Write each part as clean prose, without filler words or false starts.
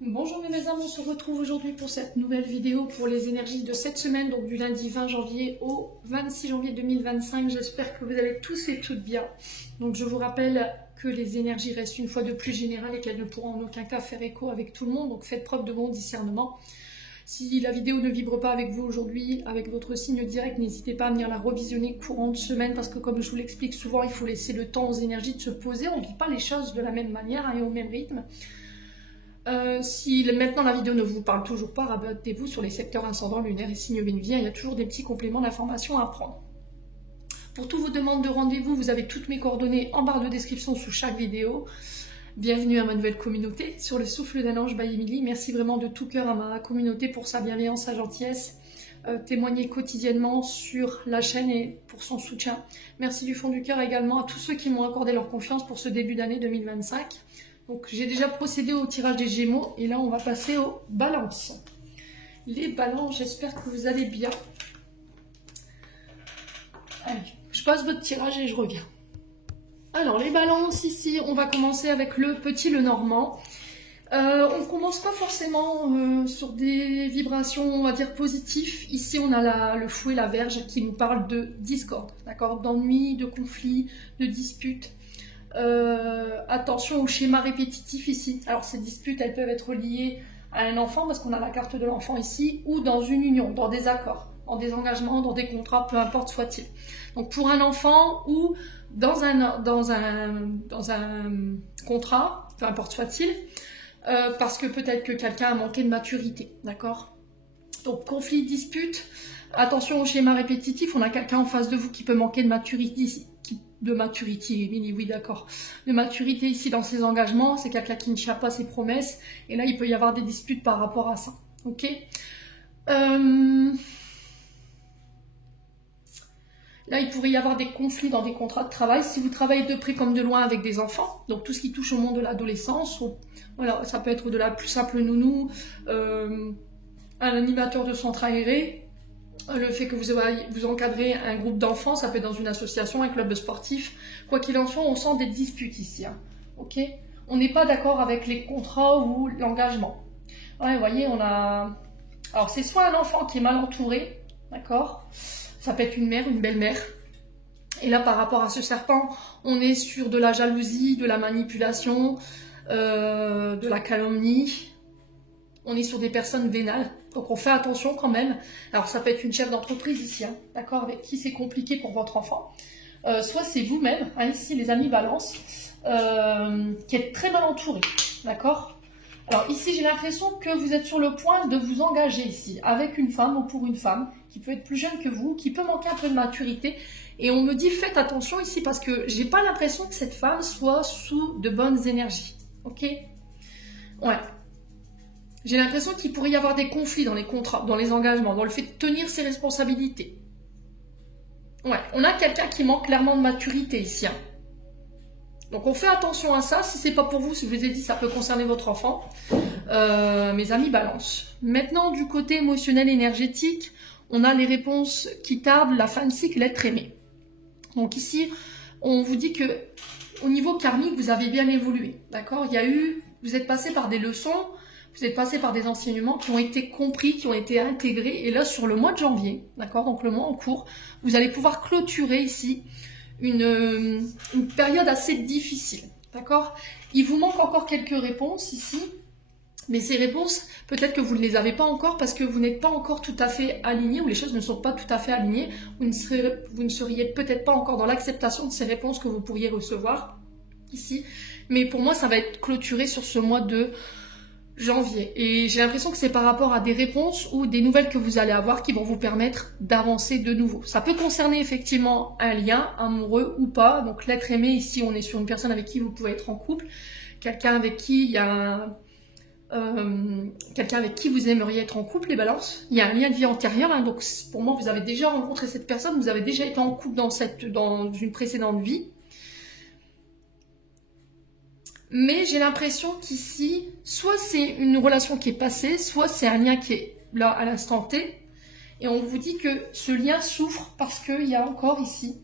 Bonjour mes amis, on se retrouve aujourd'hui pour cette nouvelle vidéo pour les énergies de cette semaine, donc du lundi 20 janvier au 26 janvier 2025. J'espère que vous allez tous et toutes bien. Donc je vous rappelle que les énergies restent une fois de plus générales et qu'elles ne pourront en aucun cas faire écho avec tout le monde, donc faites preuve de bon discernement. Si la vidéo ne vibre pas avec vous aujourd'hui, avec votre signe direct, n'hésitez pas à venir la revisionner courant de semaine parce que comme je vous l'explique souvent, il faut laisser le temps aux énergies de se poser. On ne vit pas les choses de la même manière et au même rythme. Si maintenant la vidéo ne vous parle toujours pas, rabattez-vous sur les secteurs ascendants, lunaires et signes Vénusien. Il y a toujours des petits compléments d'informations à prendre. Pour toutes vos demandes de rendez-vous, vous avez toutes mes coordonnées en barre de description sous chaque vidéo. Bienvenue à ma nouvelle communauté sur le souffle d'un ange by Emily. Merci vraiment de tout cœur à ma communauté pour sa bienveillance, sa gentillesse. Témoigner quotidiennement sur la chaîne et pour son soutien. Merci du fond du cœur également à tous ceux qui m'ont accordé leur confiance pour ce début d'année 2025. Donc j'ai déjà procédé au tirage des Gémeaux et là on va passer aux balances. Les balances, j'espère que vous allez bien. Allez, je passe votre tirage et je reviens. Alors les balances ici, on va commencer avec le petit, le normand. On commence pas forcément sur des vibrations, on va dire positives. Ici on a le fou et la verge qui nous parlent de discorde, d'accord, d'ennui, de conflit, de disputes. Attention aux schémas répétitifs ici. Alors ces disputes, elles peuvent être liées à un enfant, parce qu'on a la carte de l'enfant ici, ou dans une union, dans des accords, dans des engagements, dans des contrats, peu importe soit-il. Donc pour un enfant ou dans un contrat, peu importe soit-il, parce que peut-être que quelqu'un a manqué de maturité, d'accord? Donc conflit, dispute, attention aux schémas répétitifs, on a quelqu'un en face de vous qui peut manquer de maturité ici. De maturité, oui d'accord, de maturité ici dans ses engagements, c'est quelqu'un qui ne tient pas ses promesses, et là il peut y avoir des disputes par rapport à ça, ok. Là il pourrait y avoir des conflits dans des contrats de travail, si vous travaillez de près comme de loin avec des enfants, donc tout ce qui touche au monde de l'adolescence, voilà, ça peut être de la plus simple nounou, un animateur de centre aéré, le fait que vous encadrez un groupe d'enfants, ça peut être dans une association, un club sportif. Quoi qu'il en soit, on sent des disputes ici. Hein, ok, on n'est pas d'accord avec les contrats ou l'engagement. Ouais, vous voyez, on a... Alors, c'est soit un enfant qui est mal entouré, d'accord. Ça peut être une mère, une belle-mère. Et là, par rapport à ce serpent, on est sur de la jalousie, de la manipulation, de la calomnie. On est sur des personnes vénales. Donc on fait attention quand même. Alors ça peut être une chef d'entreprise ici, hein, d'accord, avec qui c'est compliqué pour votre enfant. Soit c'est vous-même, hein, ici les amis balance, qui êtes très mal entouré, d'accord. Alors ici j'ai l'impression que vous êtes sur le point de vous engager ici, avec une femme ou pour une femme, qui peut être plus jeune que vous, qui peut manquer un peu de maturité. Et on me dit faites attention ici parce que j'ai pas l'impression que cette femme soit sous de bonnes énergies, ok. Ouais. J'ai l'impression qu'il pourrait y avoir des conflits dans les contrats, dans les engagements, dans le fait de tenir ses responsabilités. Ouais, on a quelqu'un qui manque clairement de maturité ici. Hein. Donc on fait attention à ça. Si c'est pas pour vous, si je vous ai dit, ça peut concerner votre enfant. Mes amis balance. Maintenant, du côté émotionnel énergétique, on a les réponses qui tardent, la fin de cycle, l'être aimé. Donc ici, on vous dit que au niveau karmique, vous avez bien évolué. D'accord? Vous êtes passé par des leçons. Vous êtes passé par des enseignements qui ont été compris, qui ont été intégrés. Et là, sur le mois de janvier, d'accord, donc le mois en cours, vous allez pouvoir clôturer ici une période assez difficile, d'accord. Il vous manque encore quelques réponses ici, mais ces réponses, peut-être que vous ne les avez pas encore parce que vous n'êtes pas encore tout à fait aligné ou les choses ne sont pas tout à fait alignées. Vous ne seriez peut-être pas encore dans l'acceptation de ces réponses que vous pourriez recevoir ici. Mais pour moi, ça va être clôturé sur ce mois de janvier. Et j'ai l'impression que c'est par rapport à des réponses ou des nouvelles que vous allez avoir qui vont vous permettre d'avancer de nouveau. Ça peut concerner effectivement un lien amoureux ou pas. Donc l'être aimé, ici on est sur une personne avec qui vous pouvez être en couple. Quelqu'un avec qui il y a quelqu'un avec qui vous aimeriez être en couple, les balances. Il y a un lien de vie antérieur. Hein, donc pour moi, vous avez déjà rencontré cette personne. Vous avez déjà été en couple dans une précédente vie. Mais j'ai l'impression qu'ici, soit c'est une relation qui est passée, soit c'est un lien qui est là à l'instant T. Et on vous dit que ce lien souffre parce qu'il y a encore ici,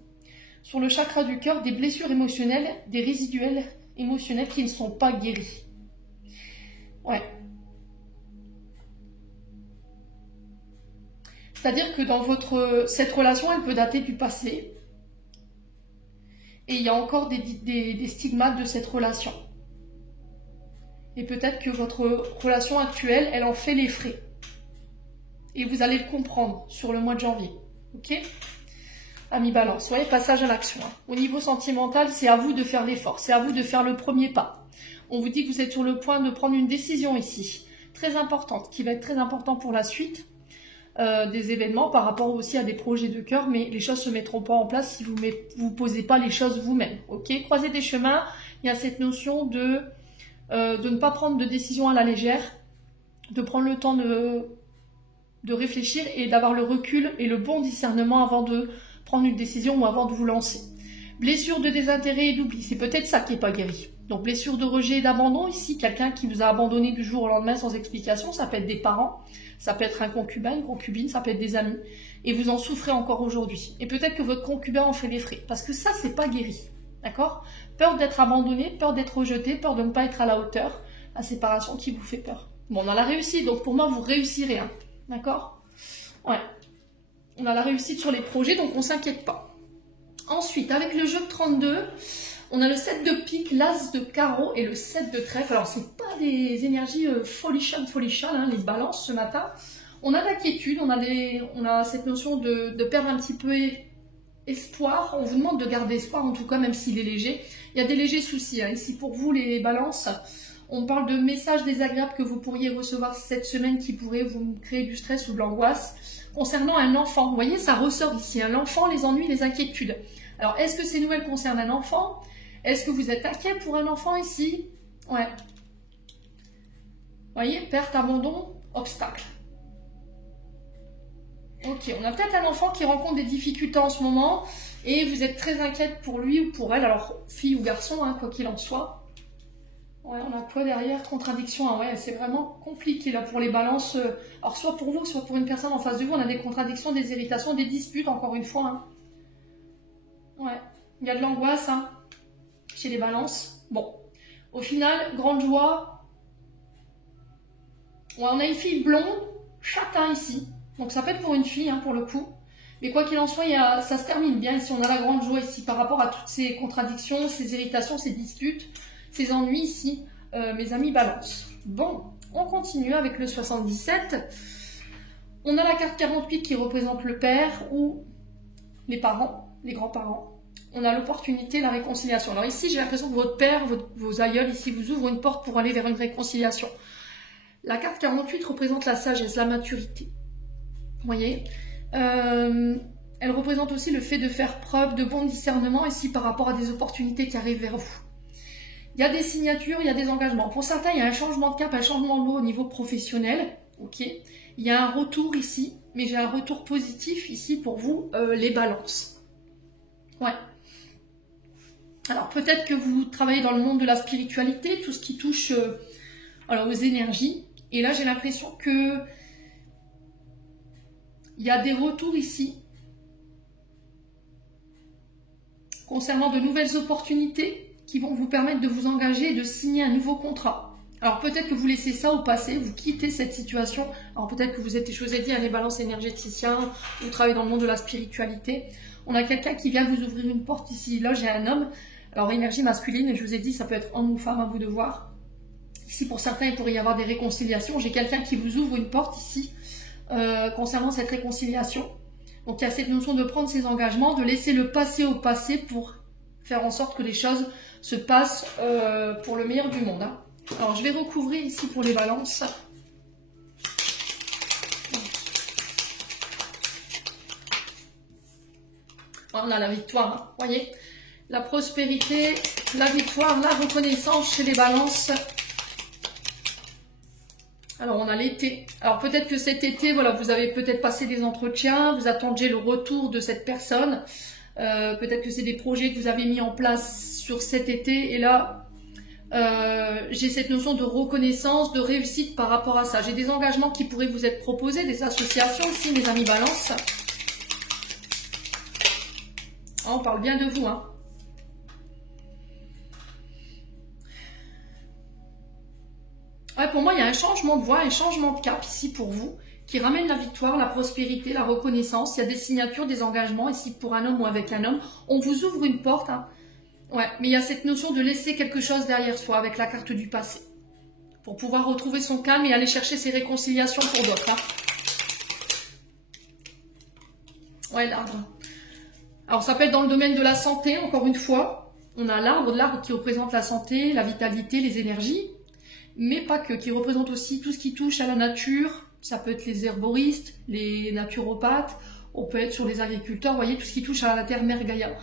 sur le chakra du cœur, des blessures émotionnelles, des résiduels émotionnels qui ne sont pas guéris. Ouais. C'est-à-dire que dans cette relation, elle peut dater du passé. Et il y a encore des stigmates de cette relation. Et peut-être que votre relation actuelle, elle en fait les frais. Et vous allez le comprendre sur le mois de janvier. Ok? Ami Balance, vous voyez, passage à l'action. Hein. Au niveau sentimental, c'est à vous de faire l'effort. C'est à vous de faire le premier pas. On vous dit que vous êtes sur le point de prendre une décision ici. Très importante, qui va être très important pour la suite. Des événements par rapport aussi à des projets de cœur, mais les choses ne se mettront pas en place si vous ne posez pas les choses vous-même. Ok, croiser des chemins, il y a cette notion de ne pas prendre de décision à la légère, de prendre le temps de réfléchir et d'avoir le recul et le bon discernement avant de prendre une décision ou avant de vous lancer. Blessure de désintérêt et d'oubli, c'est peut-être ça qui n'est pas guéri. Donc blessure de rejet et d'abandon, ici, quelqu'un qui vous a abandonné du jour au lendemain sans explication, ça peut être des parents, ça peut être un concubin, une concubine, ça peut être des amis, et vous en souffrez encore aujourd'hui. Et peut-être que votre concubin en fait les frais, parce que ça, c'est pas guéri, d'accord? Peur d'être abandonné, peur d'être rejeté, peur de ne pas être à la hauteur, la séparation qui vous fait peur. Bon, on a la réussite, donc pour moi, vous réussirez, hein, d'accord? Ouais, on a la réussite sur les projets, donc on s'inquiète pas. Ensuite, avec le jeu de 32, on a le 7 de pique, l'as de carreau et le 7 de trèfle. Alors, ce n'est pas des énergies folichonnes, hein, les balances ce matin. On a l'inquiétude, on a cette notion de perdre un petit peu espoir. On vous demande de garder espoir, en tout cas, même s'il est léger. Il y a des légers soucis. Hein. Ici, pour vous, les balances, on parle de messages désagréables que vous pourriez recevoir cette semaine qui pourraient vous créer du stress ou de l'angoisse. Concernant un enfant, vous voyez, ça ressort ici. Hein, l'enfant, les ennuis, les inquiétudes. Alors, est-ce que ces nouvelles concernent un enfant ? Est-ce que vous êtes inquiet pour un enfant ici? Ouais. Vous voyez, perte, abandon, obstacle. Ok, on a peut-être un enfant qui rencontre des difficultés en ce moment et vous êtes très inquiète pour lui ou pour elle, alors fille ou garçon, hein, quoi qu'il en soit. Ouais, on a quoi derrière? Contradiction, hein, ouais, c'est vraiment compliqué là pour les balances. Alors soit pour vous, soit pour une personne en face de vous, on a des contradictions, des irritations, des disputes, encore une fois. Hein. Ouais, il y a de l'angoisse, hein. Chez les balances. Bon, au final, grande joie. Ouais, on a une fille blonde, châtain ici. Donc ça peut être pour une fille, hein, pour le coup. Mais quoi qu'il en soit, ça se termine bien ici. On a la grande joie ici par rapport à toutes ces contradictions, ces irritations, ces disputes, ces ennuis ici, mes amis balance. Bon, on continue avec le 77. On a la carte 48 qui représente le père ou les parents, les grands-parents. On a l'opportunité, la réconciliation. Alors ici, j'ai l'impression que votre père, vos aïeuls, ici, vous ouvrent une porte pour aller vers une réconciliation. La carte 48 représente la sagesse, la maturité. Vous voyez, elle représente aussi le fait de faire preuve de bon discernement ici par rapport à des opportunités qui arrivent vers vous. Il y a des signatures, il y a des engagements. Pour certains, il y a un changement de cap, un changement de voie au niveau professionnel. Ok. Il y a un retour ici, mais j'ai un retour positif ici pour vous, les balances. Ouais. Alors peut-être que vous travaillez dans le monde de la spiritualité, tout ce qui touche alors, aux énergies. Et là, j'ai l'impression que il y a des retours ici concernant de nouvelles opportunités qui vont vous permettre de vous engager et de signer un nouveau contrat. Alors peut-être que vous laissez ça au passé, vous quittez cette situation. Alors peut-être que vous êtes, je vous ai dit, les balances énergéticiens, vous travaillez dans le monde de la spiritualité. On a quelqu'un qui vient vous ouvrir une porte ici. Là, j'ai un homme. Alors énergie masculine, je vous ai dit, ça peut être homme ou femme, à vous de voir. Ici, pour certains, il pourrait y avoir des réconciliations. J'ai quelqu'un qui vous ouvre une porte ici concernant cette réconciliation. Donc il y a cette notion de prendre ses engagements, de laisser le passé au passé pour faire en sorte que les choses se passent pour le meilleur du monde. Hein. Alors je vais recouvrir ici pour les balances. On a la victoire, hein. Vous voyez, la prospérité, la victoire, la reconnaissance chez les balances. Alors on a l'été. Alors peut-être que cet été, voilà, vous avez peut-être passé des entretiens, vous attendiez le retour de cette personne. Peut-être que c'est des projets que vous avez mis en place sur cet été. Et là, j'ai cette notion de reconnaissance, de réussite par rapport à ça. J'ai des engagements qui pourraient vous être proposés, des associations aussi, mes amis balance. On parle bien de vous, hein. Ouais, pour moi, il y a un changement de voie, un changement de cap ici pour vous. qui ramène la victoire, la prospérité, la reconnaissance. Il y a des signatures, des engagements, ici pour un homme ou avec un homme. On vous ouvre une porte, hein. Ouais, mais il y a cette notion de laisser quelque chose derrière soi avec la carte du passé. Pour pouvoir retrouver son calme et aller chercher ses réconciliations pour d'autres. Hein. Ouais, l'arbre. Alors ça peut être dans le domaine de la santé, encore une fois. On a l'arbre qui représente la santé, la vitalité, les énergies. Mais pas que, qui représente aussi tout ce qui touche à la nature. Ça peut être les herboristes, les naturopathes. On peut être sur les agriculteurs, vous voyez, tout ce qui touche à la terre Mère Gaïa.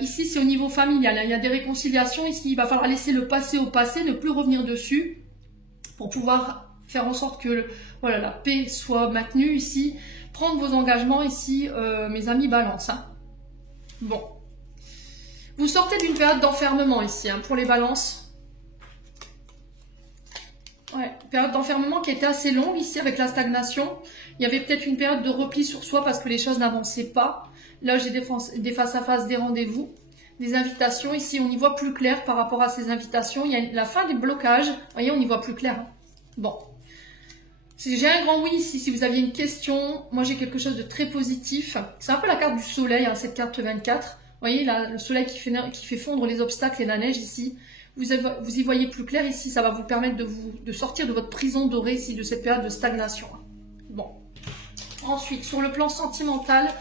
Ici, c'est au niveau familial. Il y a des réconciliations. Ici, il va falloir laisser le passé au passé, ne plus revenir dessus pour pouvoir faire en sorte que voilà, la paix soit maintenue ici. Prendre vos engagements ici, mes amis Balance. Hein. Bon. Vous sortez d'une période d'enfermement ici, hein, pour les Balances. Ouais, période d'enfermement qui était assez longue ici avec la stagnation. Il y avait peut-être une période de repli sur soi parce que les choses n'avançaient pas. Là, j'ai des face-à-face, des rendez-vous, des invitations. Ici, on y voit plus clair par rapport à ces invitations. Il y a la fin des blocages. Vous voyez, on y voit plus clair. Hein. Bon. J'ai un grand oui ici. Si vous aviez une question, moi, j'ai quelque chose de très positif. C'est un peu la carte du soleil, hein, cette carte 24. Vous voyez, là, le soleil qui fait fondre les obstacles et la neige ici. Vous y voyez plus clair ici. Ça va vous permettre de sortir de votre prison dorée ici, de cette période de stagnation. Hein. Bon. Ensuite, sur le plan sentimental,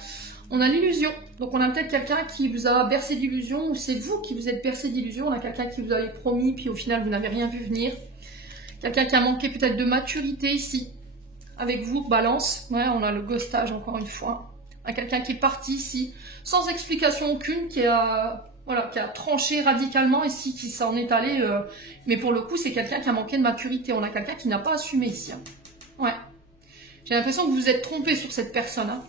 on a l'illusion. Donc, on a peut-être quelqu'un qui vous a bercé d'illusions ou c'est vous qui vous êtes bercé d'illusions. On a quelqu'un qui vous avait promis, puis au final, vous n'avez rien vu venir. Quelqu'un qui a manqué peut-être de maturité ici. Avec vous, Balance. Ouais, on a le ghostage encore une fois. On a quelqu'un qui est parti ici, sans explication aucune, qui a tranché radicalement ici, qui s'en est allé. Mais pour le coup, c'est quelqu'un qui a manqué de maturité. On a quelqu'un qui n'a pas assumé ici. Hein. Ouais. J'ai l'impression que vous vous êtes trompé sur cette personne. Hein.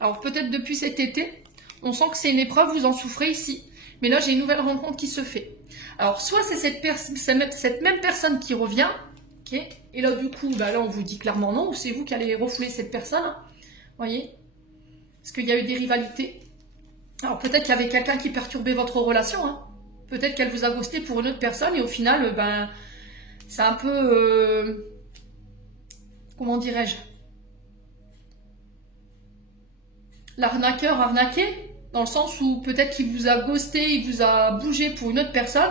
Alors peut-être depuis cet été, on sent que c'est une épreuve, vous en souffrez ici. Mais là, j'ai une nouvelle rencontre qui se fait. Alors soit c'est cette même personne qui revient, okay, et là du coup, bah, là on vous dit clairement non, ou c'est vous qui allez refouler cette personne. Hein, voyez, parce qu'il y a eu des rivalités. Alors peut-être qu'il y avait quelqu'un qui perturbait votre relation. Hein. Peut-être qu'elle vous a ghosté pour une autre personne, et au final, ben, c'est un peu... comment dirais-je, l'arnaqueur arnaqué, dans le sens où peut-être qu'il vous a ghosté, il vous a bougé pour une autre personne,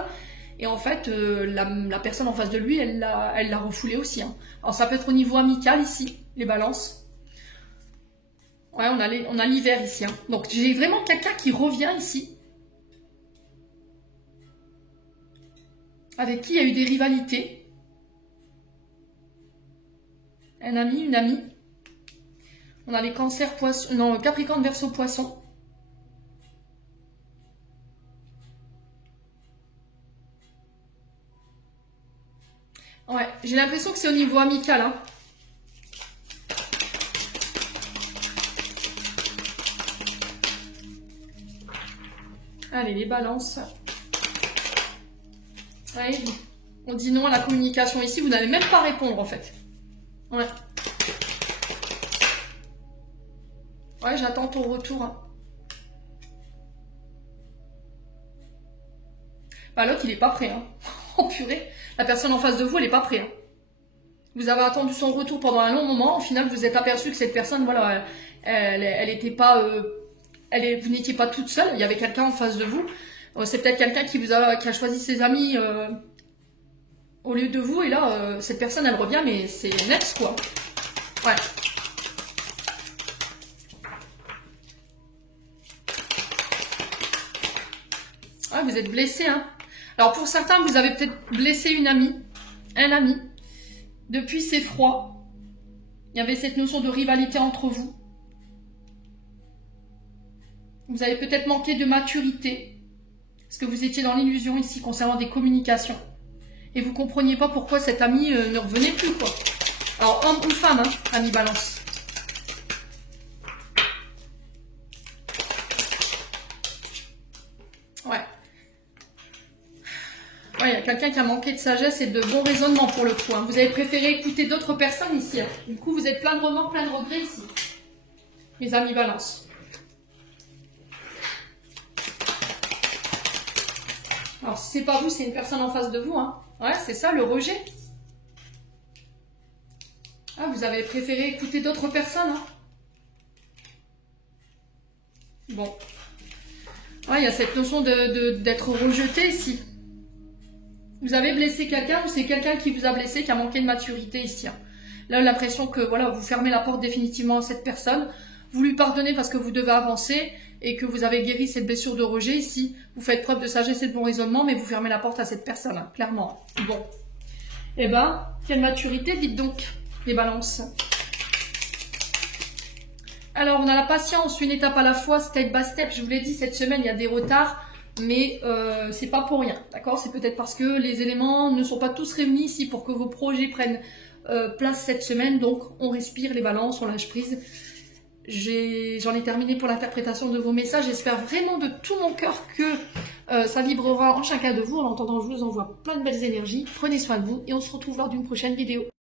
et en fait, la personne en face de lui, elle l'a refoulé aussi. Hein. Alors ça peut être au niveau amical ici, les Balances. Ouais, on a l'hiver ici. Hein. Donc j'ai vraiment quelqu'un qui revient ici, avec qui il y a eu des rivalités. Un ami, une amie. On a les cancers, poissons, non, Capricorne, Verseau, Poisson. Ouais, j'ai l'impression que c'est au niveau amical. Hein. Allez, les Balances. Ouais, on dit non à la communication ici. Vous n'allez même pas répondre en fait. Ouais. Ouais, j'attends ton retour. Hein. Bah, l'autre, il est pas prêt. Hein. Oh purée. La personne en face de vous, elle est pas prête. Hein. Vous avez attendu son retour pendant un long moment. Au final, vous êtes aperçu que cette personne, voilà, elle était pas... vous n'étiez pas toute seule. Il y avait quelqu'un en face de vous. C'est peut-être quelqu'un qui a choisi ses amis au lieu de vous. Et là, cette personne, elle revient, mais c'est net, quoi. Ouais. Ah, vous êtes blessé, hein. Alors pour certains, vous avez peut-être blessé une amie, un ami. Depuis, c'est froid. Il y avait cette notion de rivalité entre vous. Vous avez peut-être manqué de maturité. Parce que vous étiez dans l'illusion ici concernant des communications. Et vous ne compreniez pas pourquoi cet ami ne revenait plus, quoi. Alors, homme ou femme, hein, ami Balance. Ouais. Ouais, il y a quelqu'un qui a manqué de sagesse et de bon raisonnement pour le coup. Hein. Vous avez préféré écouter d'autres personnes ici. Hein. Du coup, vous êtes plein de remords, plein de regrets ici. Mes amis Balance. Alors, si c'est pas vous, c'est une personne en face de vous. Hein. Ouais, c'est ça, le rejet. Ah, vous avez préféré écouter d'autres personnes, hein. Bon. Ah, il y a cette notion d'être rejeté ici. Vous avez blessé quelqu'un ou c'est quelqu'un qui vous a blessé, qui a manqué de maturité ici, hein. Là, l'impression que voilà, vous fermez la porte définitivement à cette personne. Vous lui pardonnez parce que vous devez avancer et que vous avez guéri cette blessure de rejet ici. Vous faites preuve de sagesse et de bon raisonnement, mais vous fermez la porte à cette personne, hein, clairement. Bon. Eh ben, quelle maturité, dites donc, les balances. Alors, on a la patience, une étape à la fois, step by step. Je vous l'ai dit, cette semaine, il y a des retards, mais c'est pas pour rien, d'accord? C'est peut-être parce que les éléments ne sont pas tous réunis ici pour que vos projets prennent place cette semaine. Donc, on respire les balances, on lâche prise. J'en ai terminé pour l'interprétation de vos messages. J'espère vraiment de tout mon cœur que ça vibrera en chacun de vous. En attendant, je vous envoie plein de belles énergies. Prenez soin de vous et on se retrouve lors d'une prochaine vidéo.